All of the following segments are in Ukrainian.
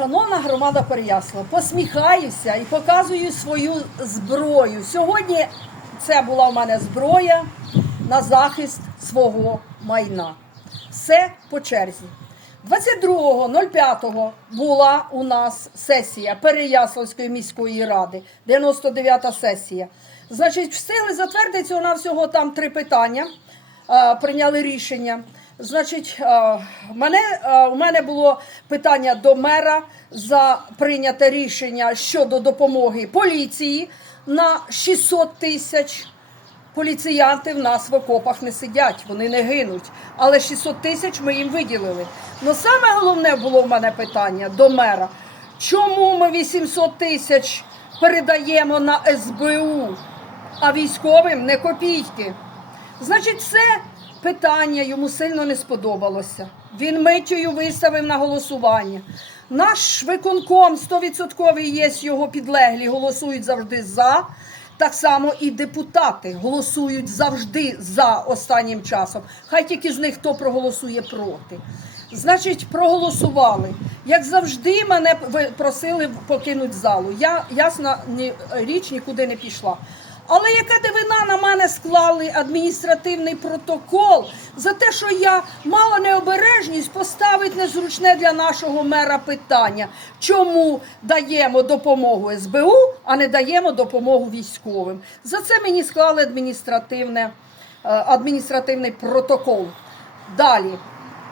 Шановна громада Переясла, посміхаюся і показую свою зброю. Сьогодні це була в мене зброя на захист свого майна. Все по черзі. 22.05 була у нас сесія Переяславської міської ради, 99-та сесія. Значить, встигли затвердити всього на всього там три питання, прийняли рішення. Значить, е, мене, е, у мене було питання до мера за прийняте рішення щодо допомоги поліції на 600 тисяч. Поліціянти в нас в окопах не сидять, вони не гинуть. Але 600 тисяч ми їм виділили. Ну саме головне було в мене питання до мера. Чому ми 800 тисяч передаємо на СБУ, а військовим не копійки? Значить, це питання йому сильно не сподобалося. Він миттю виставив на голосування. Наш виконком 100% є його підлеглі, голосують завжди за. Так само і депутати голосують завжди за останнім часом. Хай тільки з них хто проголосує проти. Значить, проголосували. Як завжди, мене просили покинути залу. Я ясна ні, річ нікуди не пішла. Але яка дивина на мене склали адміністративний протокол за те, що я мала необережність поставити незручне для нашого мера питання, чому даємо допомогу СБУ, а не даємо допомогу військовим. За це мені склали адміністративне, е, адміністративний протокол. Далі.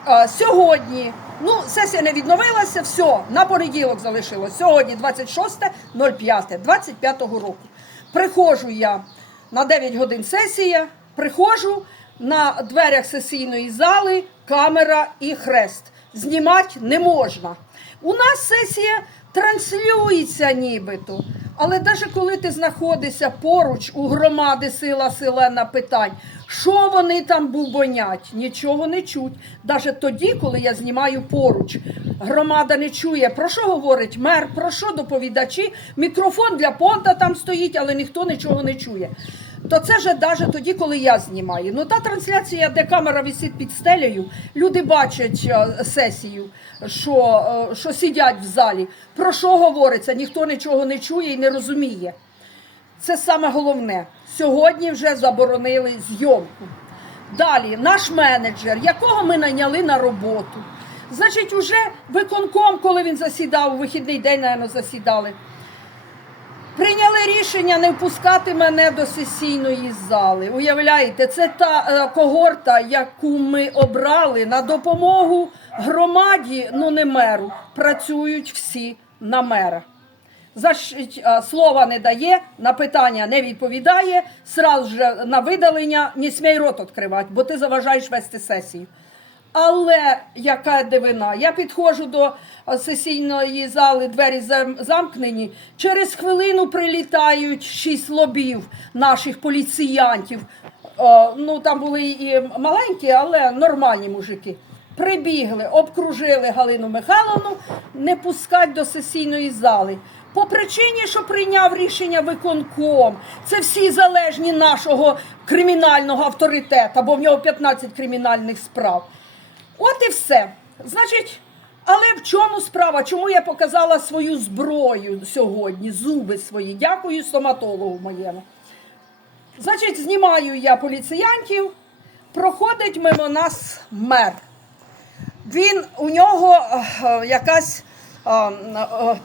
Е, Сьогодні, ну, сесія не відновилася, все, на понеділок залишилось. Сьогодні 26.05.25 року. Приходжу я на 9 годин сесія, приходжу на дверях сесійної зали, камера і хрест. Знімати не можна. У нас сесія транслюється нібито. Але навіть коли ти знаходишся поруч у громади сила селена питань, що вони там бубонять, нічого не чуть. Навіть тоді, коли я знімаю поруч, громада не чує, про що говорить мер, про що доповідачі, мікрофон для понта там стоїть, але ніхто нічого не чує. То це ж навіть тоді, коли я знімаю. Ну та трансляція, де камера висить під стелею, люди бачать е, сесію, що, е, що сидять в залі. Про що говориться? Ніхто нічого не чує і не розуміє. Це саме головне. Сьогодні вже заборонили зйомку. Далі, наш менеджер, якого ми найняли на роботу. Значить, уже виконком, коли він засідав, у вихідний день, напевно, засідали. Прийняли рішення не впускати мене до сесійної зали. Уявляєте, це та е, когорта, яку ми обрали на допомогу громаді, ну не меру. Працюють всі на мера. Е, слова не дає, на питання не відповідає, сразу же на видалення не смій рот відкривати, бо ти заважаєш вести сесію. Але яка дивина? Я підходжу до сесійної зали, двері замкнені. Через хвилину прилітають шість лобів наших поліціянтів. Ну там були і маленькі, але нормальні мужики. Прибігли, обкружили Галину Михайловну, не пускать до сесійної зали. По причині, що прийняв рішення виконком, це всі залежні нашого кримінального авторитета, бо в нього 15 кримінальних справ. От і все. Значить, але в чому справа? Чому я показала свою зброю сьогодні, зуби свої? Дякую стоматологу моєму. Значить, знімаю я поліціянтів, проходить мимо нас мер. Він у нього е, якась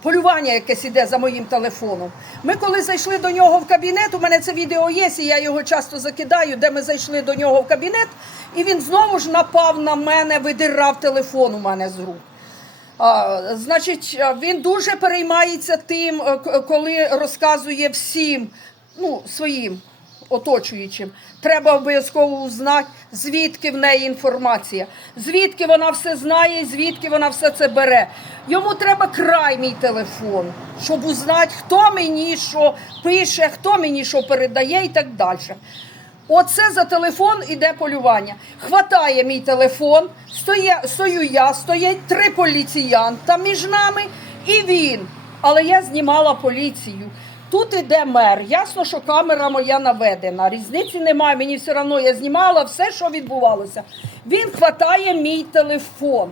полювання якесь іде за моїм телефоном. Ми коли зайшли до нього в кабінет, у мене це відео є, і я його часто закидаю, де ми зайшли до нього в кабінет, і він знову ж напав на мене, видирав телефон у мене з рук. А, значить, він дуже переймається тим, е, коли розказує всім, ну, своїм оточуючим. Треба обов'язково узнати, звідки в неї інформація, звідки вона все знає, звідки вона все це бере. Йому треба край мій телефон, щоб узнати, хто мені що пише, хто мені що передає і так далі. Оце за телефон іде полювання. Хватає мій телефон, стоє, стою я, стоять три поліціянта між нами і він. Але я знімала поліцію. Тут іде мер. Ясно, що камера моя наведена. Різниці немає. Мені все одно я знімала все, що відбувалося. Він хватає мій телефон.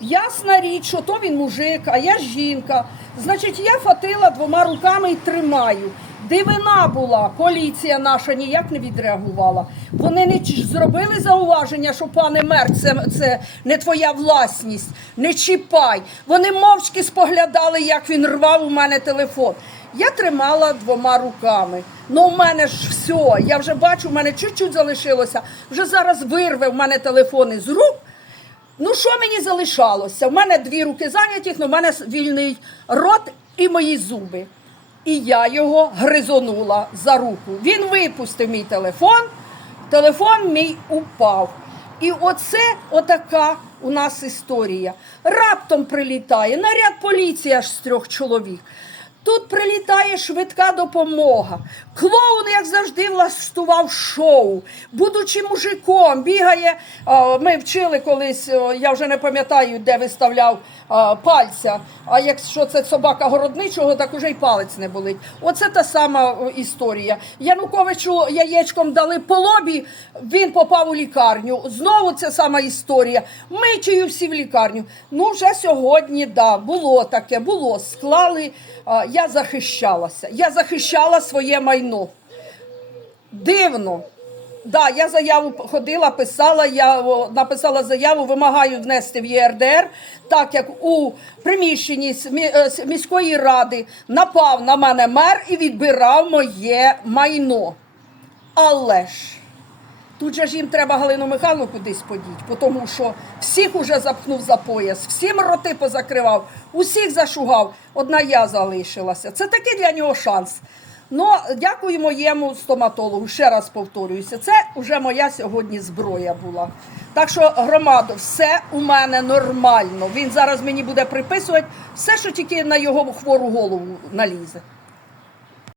Ясна річ, що то він мужик, а я жінка. Значить, я фатила двома руками і тримаю. Дивина була, поліція наша ніяк не відреагувала. Вони не зробили зауваження, що пане мер, це, це не твоя власність, не чіпай. Вони мовчки споглядали, як він рвав у мене телефон. Я тримала двома руками. Ну, у мене ж все. Я вже бачу, у мене чуть-чуть залишилося. Вже зараз вирве в мене телефон із рук. Ну, що мені залишалося? У мене дві руки зайняті, але в мене вільний рот і мої зуби. І я його гризонула за руку. Він випустив мій телефон, телефон мій упав. І оце отака у нас історія. Раптом прилітає наряд поліції аж з трьох чоловік. Тут прилітає швидка допомога. Клоун, як завжди, влаштував шоу. Будучи мужиком, бігає. Ми вчили колись, я вже не пам'ятаю, де виставляв пальця. А якщо це собака городничого, так уже й палець не болить. Оце та сама історія. Януковичу яєчком дали по лобі, він попав у лікарню. Знову ця сама історія. Мичею всі в лікарню. Ну, вже сьогодні, да, було таке, було. Склали. Я захищалася. Я захищала своє майно. Дивно. Да, я заяву ходила, писала, я написала заяву, вимагаю внести в ЄРДР, так як у приміщенні е, міської ради напав на мене мер і відбирав моє майно. Але ж тут же ж їм треба Галину Михайловну кудись подіть, тому що всіх уже запхнув за пояс, всім роти позакривав, усіх зашугав. Одна я залишилася. Це такий для нього шанс. Ну, дякую моєму стоматологу. Ще раз повторююся. Це вже моя сьогодні зброя була. Так що, громадо, все у мене нормально. Він зараз мені буде приписувати все, що тільки на його хвору голову налізе.